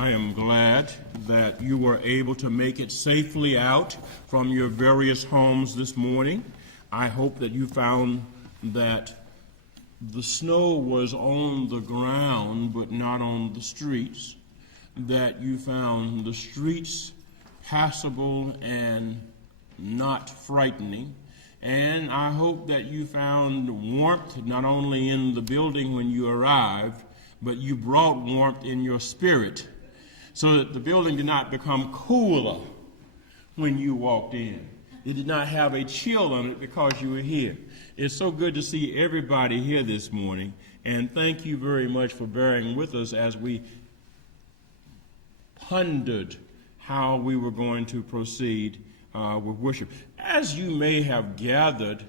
I am glad that you were able to make it safely out from your various homes this morning. I hope that you found that the snow was on the ground but not on the streets, that you found the streets passable and not frightening, and I hope that you found warmth not only in the building when you arrived, but you brought warmth in your spirit so that the building did not become cooler when you walked in. It did not have a chill on it because you were here. It's so good to see everybody here this morning, and thank you very much for bearing with us as we pondered how we were going to proceed with worship. As you may have gathered,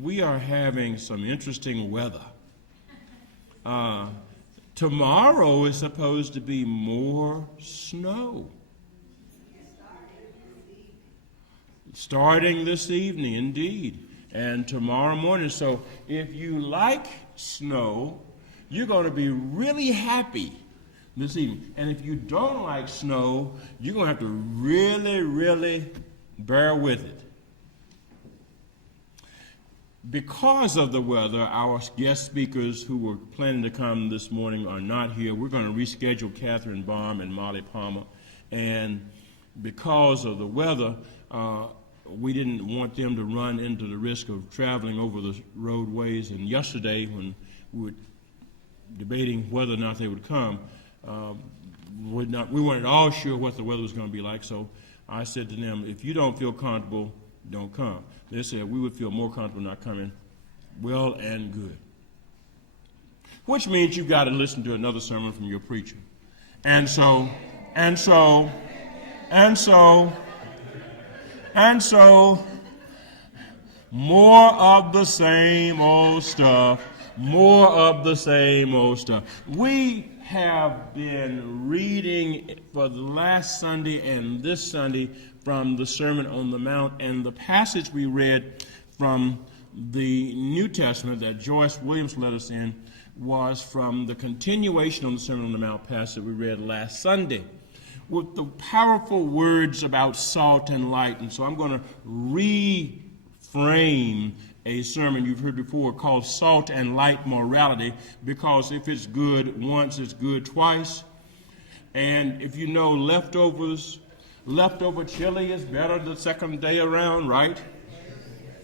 we are having some interesting weather. Tomorrow is supposed to be more snow. Starting this evening, indeed, and tomorrow morning. So if you like snow, you're going to be really happy this evening. And if you don't like snow, you're going to have to really, really bear with it. Because of the weather, our guest speakers who were planning to come this morning are not here. We're going to reschedule Catherine Baum and Molly Palmer. And because of the weather, we didn't want them to run into the risk of traveling over the roadways. And yesterday, when we were debating whether or not they would come, we weren't at all sure what the weather was going to be like. So I said to them, if you don't feel comfortable, don't come. They said we would feel more comfortable not coming. Well and good. Which means you've got to listen to another sermon from your preacher. And so, more of the same old stuff. More of the same old stuff. We have been reading for the last Sunday and this Sunday from the Sermon on the Mount, and the passage we read from the New Testament that Joyce Williams led us in was from the continuation on the Sermon on the Mount passage we read last Sunday, with the powerful words about salt and light. And so I'm going to reframe a sermon you've heard before called Salt and Light Morality, because if it's good once, it's good twice. And if you know leftover chili is better the second day around, right?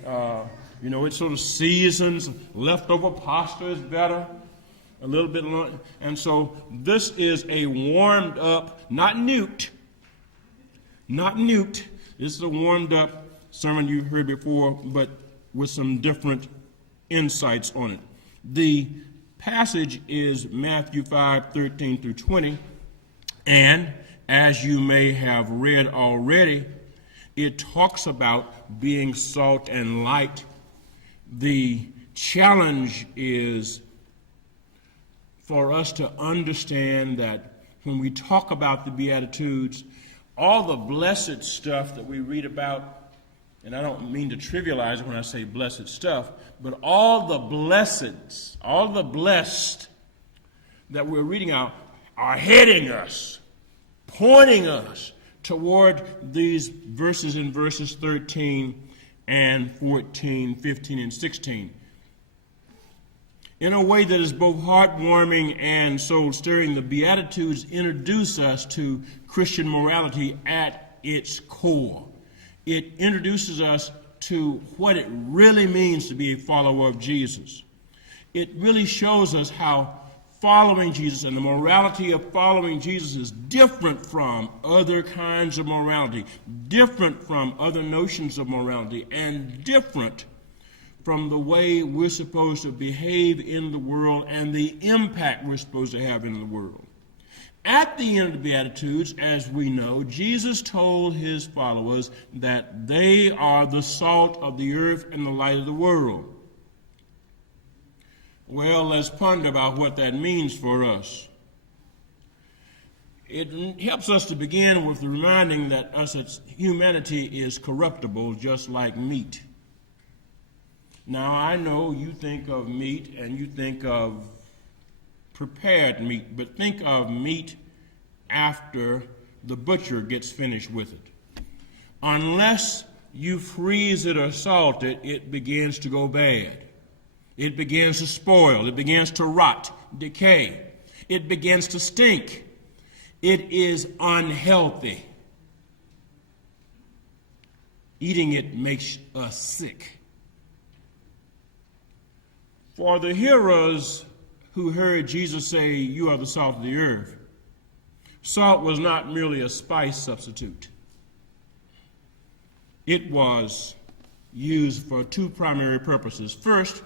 It sort of seasons. Leftover pasta is better a little bit longer. And so this is a warmed up, not nuked. This is a warmed up sermon you've heard before, but with some different insights on it. The passage is Matthew 5:13 through 20, and as you may have read already, it talks about being salt and light. The challenge is for us to understand that when we talk about the Beatitudes, all the blessed stuff that we read about, and I don't mean to trivialize it when I say blessed stuff, but all the blessed that we're reading out are heading us, pointing us toward these verses in verses 13 and 14, 15, and 16. In a way that is both heartwarming and soul-stirring, the Beatitudes introduce us to Christian morality at its core. It introduces us to what it really means to be a follower of Jesus. It really shows us how following Jesus and the morality of following Jesus is different from other kinds of morality, different from other notions of morality, and different from the way we're supposed to behave in the world and the impact we're supposed to have in the world. At the end of the Beatitudes, as we know, Jesus told his followers that they are the salt of the earth and the light of the world. Well, let's ponder about what that means for us. It helps us to begin with the reminding that us as humanity is corruptible just like meat. Now, I know you think of meat and you think of prepared meat, but think of meat after the butcher gets finished with it. Unless you freeze it or salt it, it begins to go bad. It begins to spoil. It begins to rot, decay. It begins to stink. It is unhealthy. Eating it makes us sick. For the hearers who heard Jesus say, "You are the salt of the earth," salt was not merely a spice substitute. It was used for two primary purposes. First,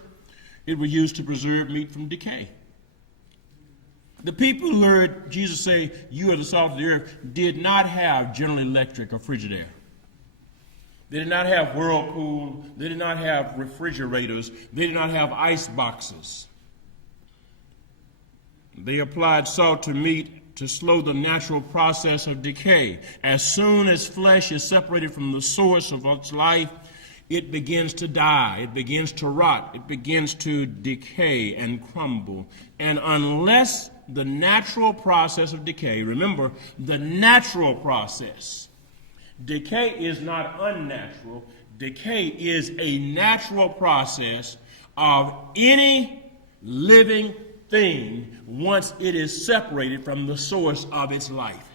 it was used to preserve meat from decay. The people who heard Jesus say, "You are the salt of the earth," did not have General Electric or Frigidaire. They did not have Whirlpool. They did not have refrigerators. They did not have ice boxes. They applied salt to meat to slow the natural process of decay. As soon as flesh is separated from the source of its life, it begins to die. It begins to rot. It begins to decay and crumble. And unless the natural process of decay, remember, the natural process, decay is not unnatural. Decay is a natural process of any living thing once it is separated from the source of its life.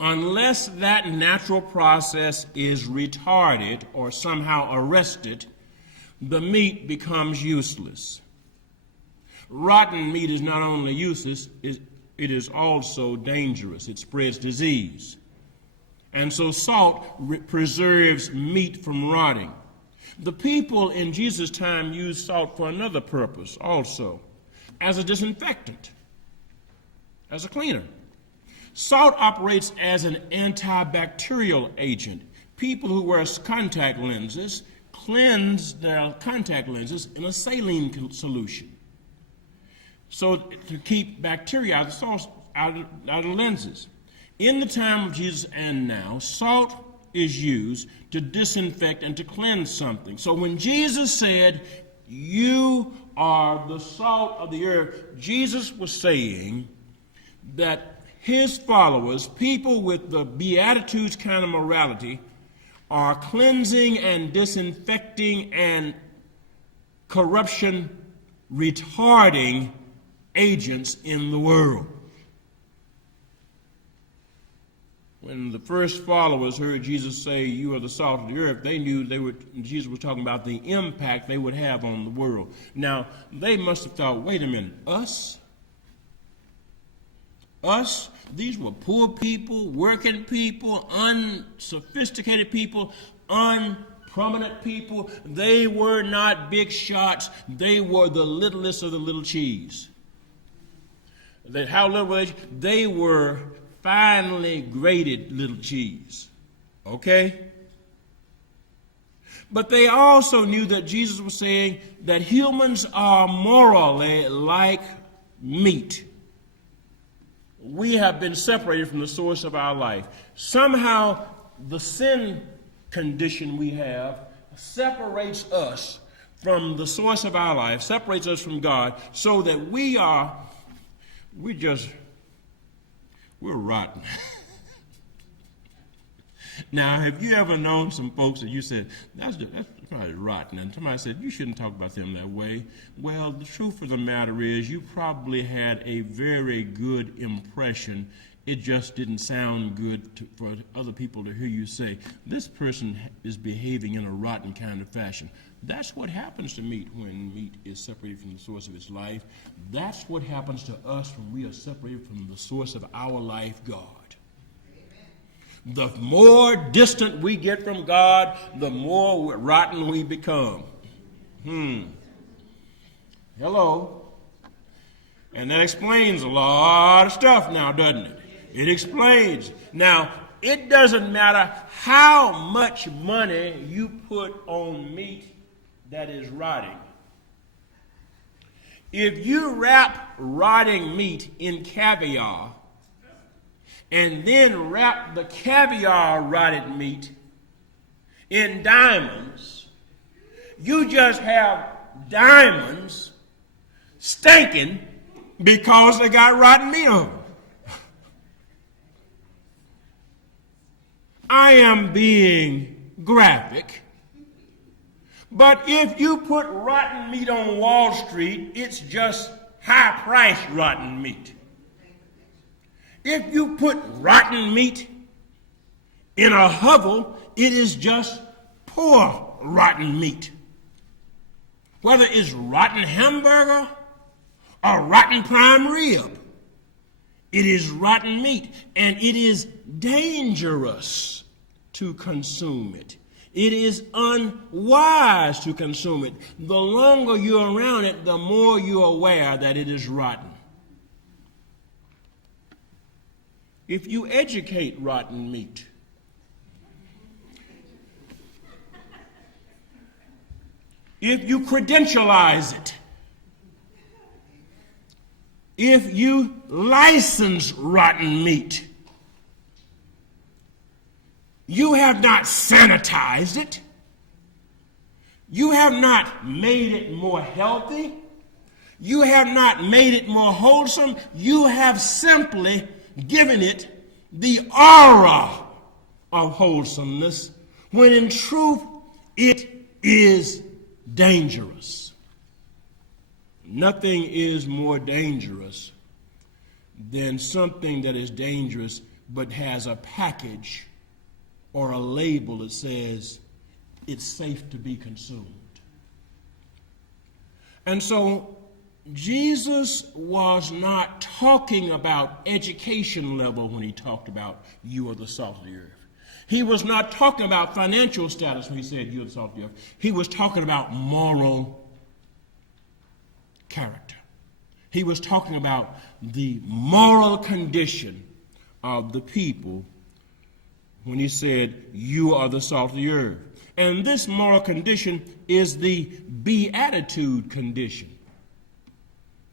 Unless that natural process is retarded or somehow arrested, the meat becomes useless. Rotten meat is not only useless, it is also dangerous. It spreads disease. And so salt preserves meat from rotting. The people in Jesus' time used salt for another purpose also, as a disinfectant, as a cleaner. Salt operates as an antibacterial agent. People who wear contact lenses cleanse their contact lenses in a saline solution, so to keep bacteria out of the lenses. In the time of Jesus and now, salt is used to disinfect and to cleanse something. So when Jesus said, "You are the salt of the earth," Jesus was saying that his followers, people with the Beatitudes kind of morality, are cleansing and disinfecting and corruption retarding agents in the world. When the first followers heard Jesus say, "You are the salt of the earth," they knew Jesus was talking about the impact they would have on the world. Now, they must have thought, wait a minute, us? Us? These were poor people, working people, unsophisticated people, unprominent people. They were not big shots. They were the littlest of the little cheese. How little were they? They were finely grated little cheese. Okay? But they also knew that Jesus was saying that humans are morally like meat. We have been separated from the source of our life. Somehow, the sin condition we have separates us from the source of our life, separates us from God, so that we're rotten. Now, have you ever known some folks that you said, that's probably rotten, and somebody said, you shouldn't talk about them that way? Well, the truth of the matter is you probably had a very good impression. It just didn't sound good for other people to hear you say, this person is behaving in a rotten kind of fashion. That's what happens to meat when meat is separated from the source of its life. That's what happens to us when we are separated from the source of our life, God. The more distant we get from God, the more rotten we become. Hello. And that explains a lot of stuff now, doesn't it? It explains. Now, it doesn't matter how much money you put on meat that is rotting. If you wrap rotting meat in caviar and then wrap the caviar rotted meat in diamonds, you just have diamonds stinking because they got rotten meat on them. I am being graphic, but if you put rotten meat on Wall Street, it's just high-priced rotten meat. If you put rotten meat in a hovel, it is just poor rotten meat. Whether it's rotten hamburger or rotten prime rib, it is rotten meat, and it is dangerous to consume it. It is unwise to consume it. The longer you're around it, the more you're aware that it is rotten. If you educate rotten meat, if you credentialize it, if you license rotten meat, you have not sanitized it. You have not made it more healthy. You have not made it more wholesome. You have simply given it the aura of wholesomeness, when in truth it is dangerous. Nothing is more dangerous than something that is dangerous but has a package or a label that says it's safe to be consumed. And so Jesus was not talking about education level when he talked about you are the salt of the earth. He was not talking about financial status when he said you are the salt of the earth. He was talking about moral character. He was talking about the moral condition of the people when he said, you are the salt of the earth. And this moral condition is the beatitude condition.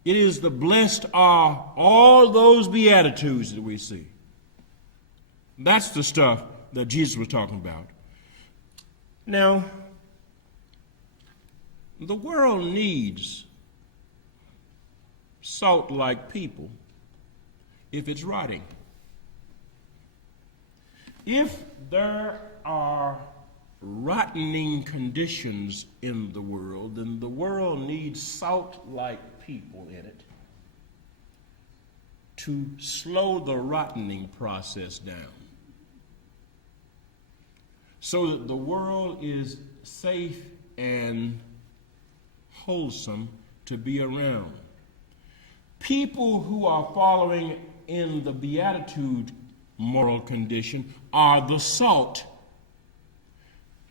It is the blessed are all those beatitudes that we see. That's the stuff that Jesus was talking about. Now, the world needs salt-like people if it's rotting. If there are rottening conditions in the world, then the world needs salt-like people in it to slow the rottening process down, so that the world is safe and wholesome to be around. People who are following in the beatitude moral condition are the salt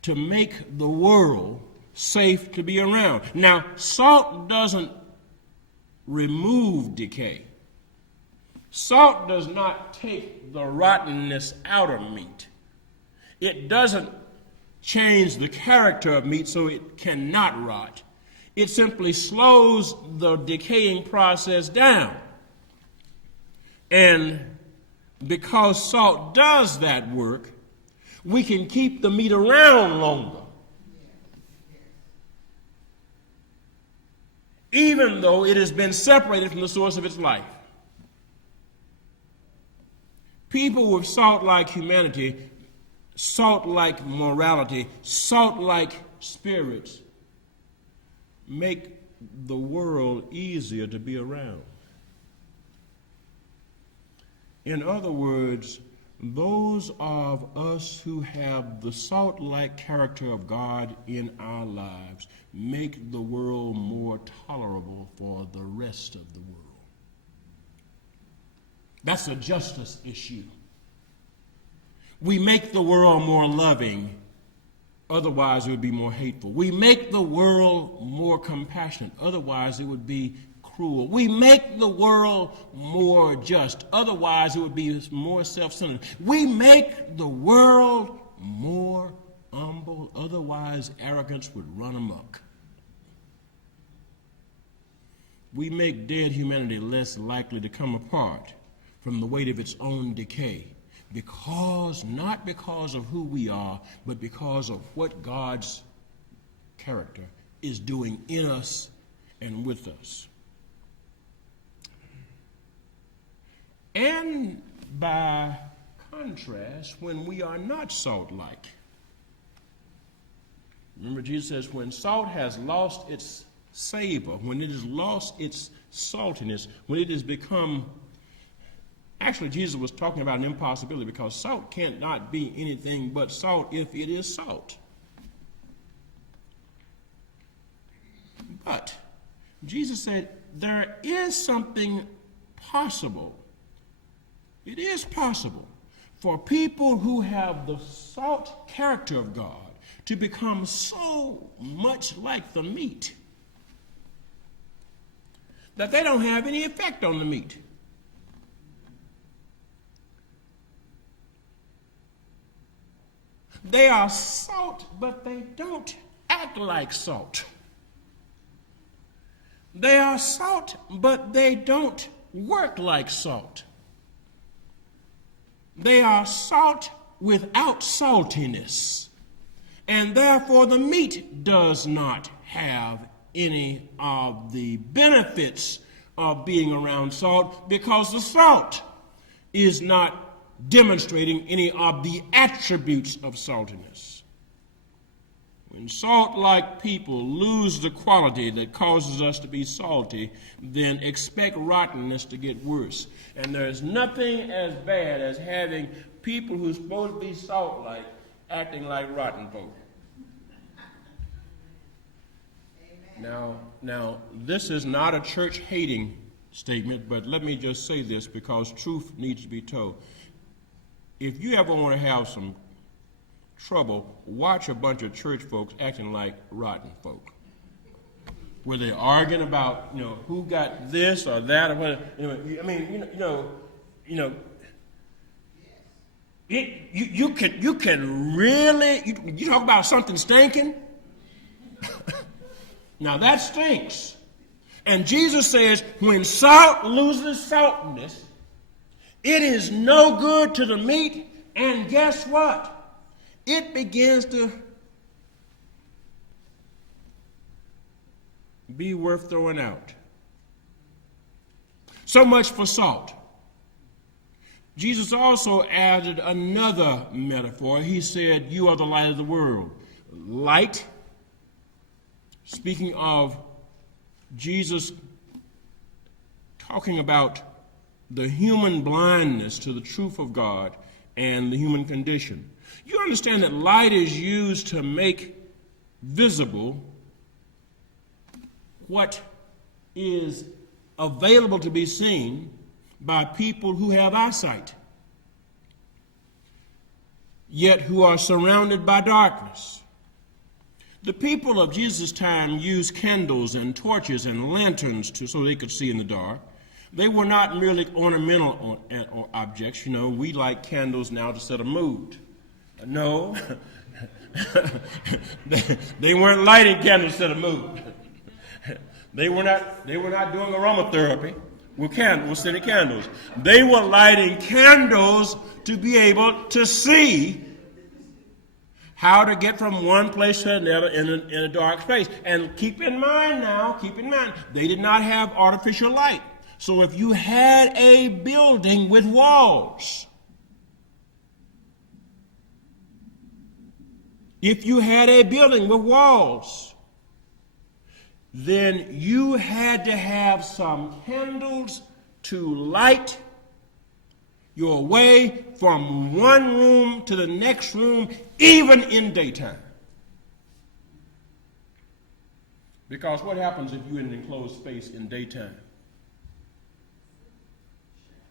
to make the world safe to be around. Now, salt doesn't remove decay. Salt does not take the rottenness out of meat. It doesn't change the character of meat so it cannot rot. It simply slows the decaying process down. And because salt does that work, we can keep the meat around longer, even though it has been separated from the source of its life. People with salt-like humanity, salt-like morality, salt-like spirits make the world easier to be around. In other words, those of us who have the salt-like character of God in our lives make the world more tolerable for the rest of the world. That's a justice issue. We make the world more loving, otherwise it would be more hateful. We make the world more compassionate, otherwise it would be cruel. We make the world more just, otherwise it would be more self-centered. We make the world more humble, otherwise arrogance would run amok. We make dead humanity less likely to come apart from the weight of its own decay, not because of who we are, but because of what God's character is doing in us and with us. And by contrast when we are not salt-like. Remember, Jesus says, when salt has lost its savor, when it has lost its saltiness, when it has become... Actually, Jesus was talking about an impossibility, because salt can't not be anything but salt if it is salt. But Jesus said there is something possible. It is possible for people who have the salt character of God to become so much like the meat that they don't have any effect on the meat. They are salt, but they don't act like salt. They are salt, but they don't work like salt. They are salt without saltiness, and therefore the meat does not have any of the benefits of being around salt, because the salt is not demonstrating any of the attributes of saltiness. When salt-like people lose the quality that causes us to be salty, then expect rottenness to get worse. And there is nothing as bad as having people who are supposed to be salt-like acting like rotten folk. Now, this is not a church-hating statement, but let me just say this because truth needs to be told. If you ever want to have some trouble, watch a bunch of church folks acting like rotten folk, where they're arguing about, who got this or that or whatever. You can really you talk about something stinking. Now that stinks. And Jesus says when salt loses saltiness, it is no good to the meat, and guess what? It begins to be worth throwing out. So much for salt. Jesus also added another metaphor. He said, you are the light of the world. Light, speaking of Jesus talking about the human blindness to the truth of God and the human condition. You understand that light is used to make visible what is available to be seen by people who have eyesight, yet who are surrounded by darkness. The people of Jesus' time used candles and torches and lanterns so they could see in the dark. They were not merely ornamental objects. We light candles now to set a mood. No, they weren't lighting candles to set a mood. They were not doing aromatherapy with scented candles. They were lighting candles to be able to see how to get from one place to another in a dark space. And keep in mind, they did not have artificial light. So if you had a building with walls, then you had to have some candles to light your way from one room to the next room, even in daytime. Because what happens if you're in an enclosed space in daytime?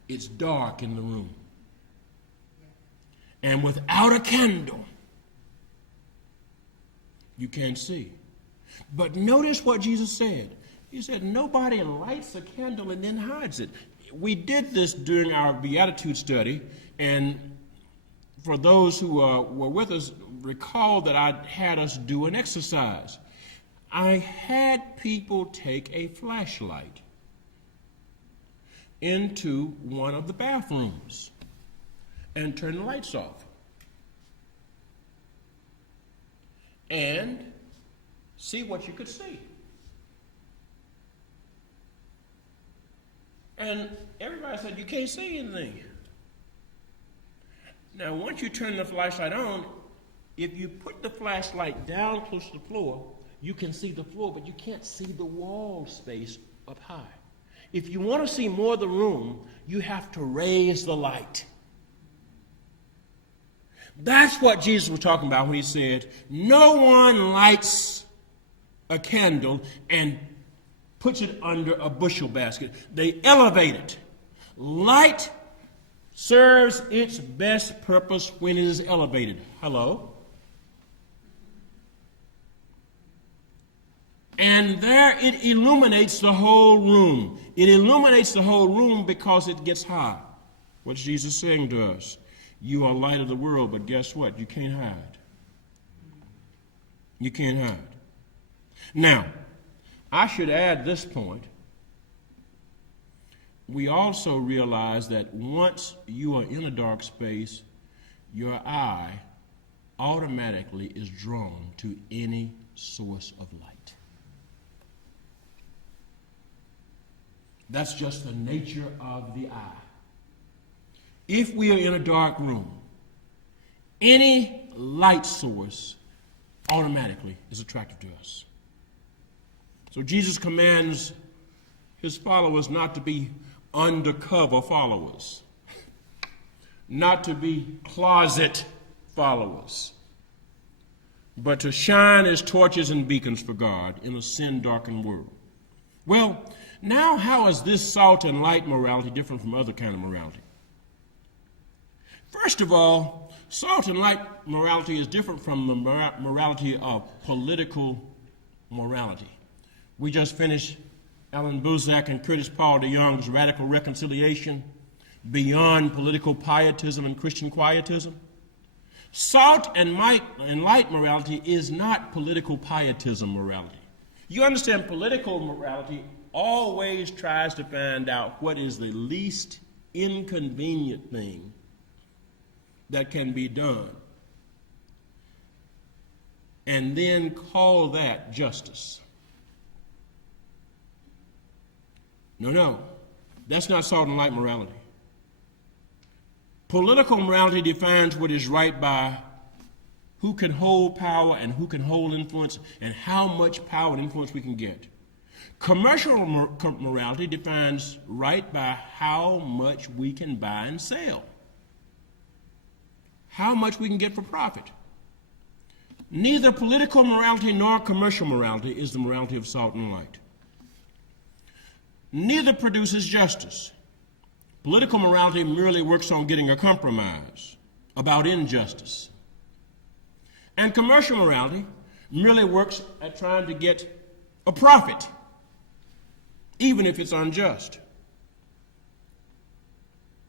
It's dark in the room. And without a candle, you can't see. But notice what Jesus said. He said, nobody lights a candle and then hides it. We did this during our Beatitude study, and for those who were with us, recall that I had us do an exercise. I had people take a flashlight into one of the bathrooms and turn the lights off. And see what you could see. And everybody said, you can't see anything. Now, once you turn the flashlight on, if you put the flashlight down close to the floor, you can see the floor, but you can't see the wall space up high. If you want to see more of the room, you have to raise the light. That's what Jesus was talking about when he said, no one lights a candle and puts it under a bushel basket. They elevate it. Light serves its best purpose when it is elevated. Hello? And there it illuminates the whole room. It illuminates the whole room because it gets high. What's Jesus saying to us? You are light of the world, but guess what? You can't hide. You can't hide. Now, I should add this point. We also realize that once you are in a dark space, your eye automatically is drawn to any source of light. That's just the nature of the eye. If we are in a dark room, any light source automatically is attractive to us. So Jesus commands his followers not to be undercover followers, not to be closet followers, but to shine as torches and beacons for God in a sin-darkened world. Well, now how is this salt and light morality different from other kind of morality? First of all, salt and light morality is different from the morality of political morality. We just finished Alan Bozak and Curtis Paul DeYoung's Radical Reconciliation, Beyond Political Pietism and Christian Quietism. Salt and light morality is not political pietism morality. You understand, political morality always tries to find out what is the least inconvenient thing that can be done, and then call that justice. No, that's not salt and light morality. Political morality defines what is right by who can hold power and who can hold influence and how much power and influence we can get. Commercial morality defines right by how much we can buy and sell, how much we can get for profit. Neither political morality nor commercial morality is the morality of salt and light. Neither produces justice. Political morality merely works on getting a compromise about injustice. And commercial morality merely works at trying to get a profit, even if it's unjust.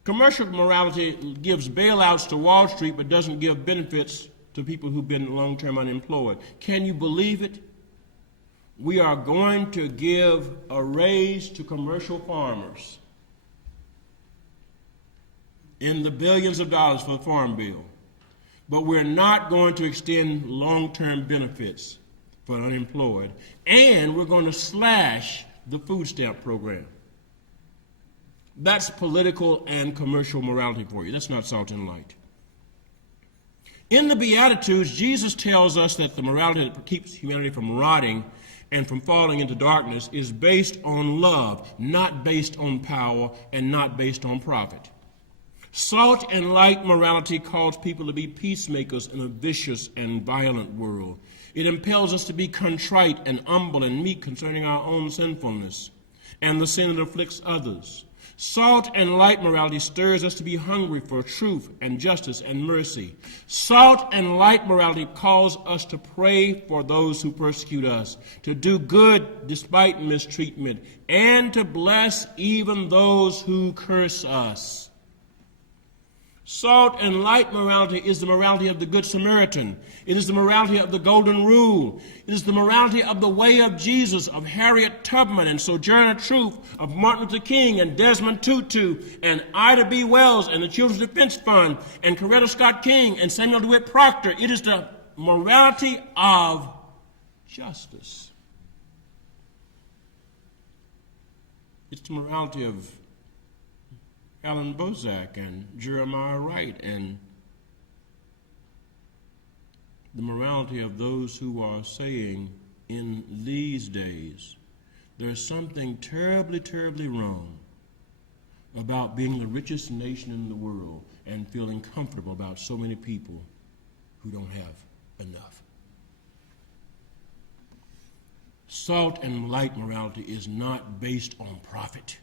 Commercial morality gives bailouts to Wall Street but doesn't give benefits to people who've been long-term unemployed. Can you believe it? We are going to give a raise to commercial farmers in the billions of dollars for the Farm Bill, but we're not going to extend long-term benefits for the unemployed, and we're going to slash the food stamp program. That's political and commercial morality for you. That's not salt and light. In the Beatitudes, Jesus tells us that the morality that keeps humanity from rotting and from falling into darkness is based on love, not based on power and not based on profit. Salt and light morality calls people to be peacemakers in a vicious and violent world. It impels us to be contrite and humble and meek concerning our own sinfulness and the sin that afflicts others. Salt and light morality stirs us to be hungry for truth and justice and mercy. Salt and light morality calls us to pray for those who persecute us, to do good despite mistreatment, and to bless even those who curse us. Salt and light morality is the morality of the Good Samaritan. It is the morality of the Golden Rule. It is the morality of the Way of Jesus, of Harriet Tubman and Sojourner Truth, of Martin Luther King and Desmond Tutu and Ida B. Wells and the Children's Defense Fund and Coretta Scott King and Samuel DeWitt Proctor. It is the morality of justice. It's the morality of Alan Bozak and Jeremiah Wright and the morality of those who are saying in these days there's something terribly, terribly wrong about being the richest nation in the world and feeling comfortable about so many people who don't have enough. Salt and light morality is not based on profit.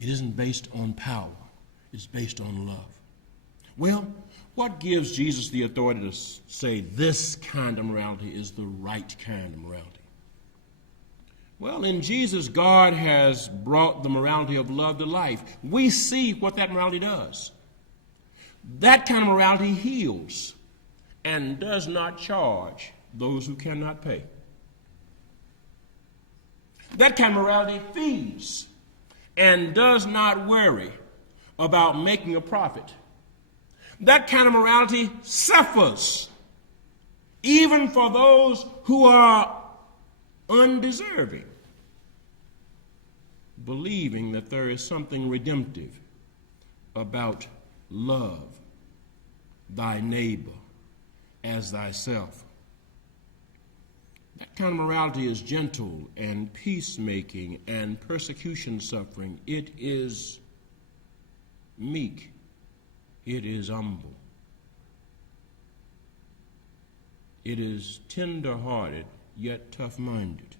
It isn't based on power. It's based on love. Well, what gives Jesus the authority to say this kind of morality is the right kind of morality? Well, in Jesus, God has brought the morality of love to life. We see what that morality does. That kind of morality heals and does not charge those who cannot pay. That kind of morality feeds and does not worry about making a profit. That kind of morality suffers, even for those who are undeserving, believing that there is something redemptive about love thy neighbor as thyself. That kind of morality is gentle and peacemaking and persecution suffering. It is meek. It is humble. It is tender-hearted, yet tough-minded.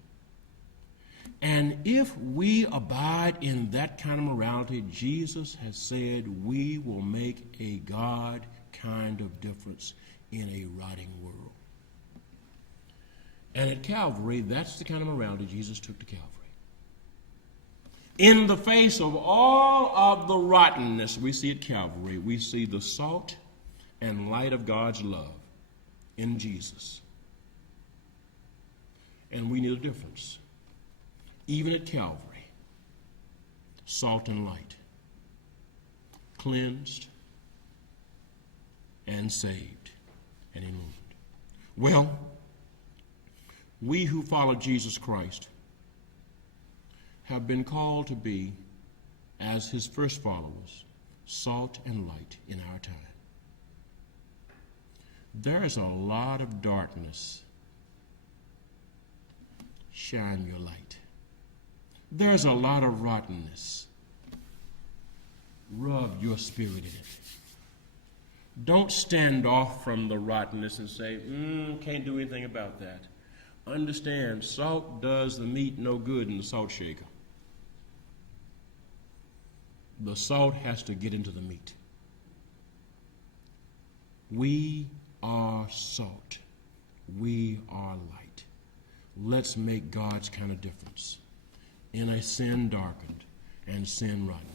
And if we abide in that kind of morality, Jesus has said we will make a God kind of difference in a rotting world. And at Calvary, that's the kind of morality Jesus took to Calvary. In the face of all of the rottenness we see at Calvary, we see the salt and light of God's love in Jesus. And we need a difference. Even at Calvary, salt and light, cleansed and saved and illumined. Well, we who follow Jesus Christ have been called to be, as his first followers, salt and light in our time. There is a lot of darkness. Shine your light. There's a lot of rottenness. Rub your spirit in it. Don't stand off from the rottenness and say, can't do anything about that. Understand, salt does the meat no good in the salt shaker. The salt has to get into the meat. We are salt. We are light. Let's make God's kind of difference in a sin-darkened and sin-rotten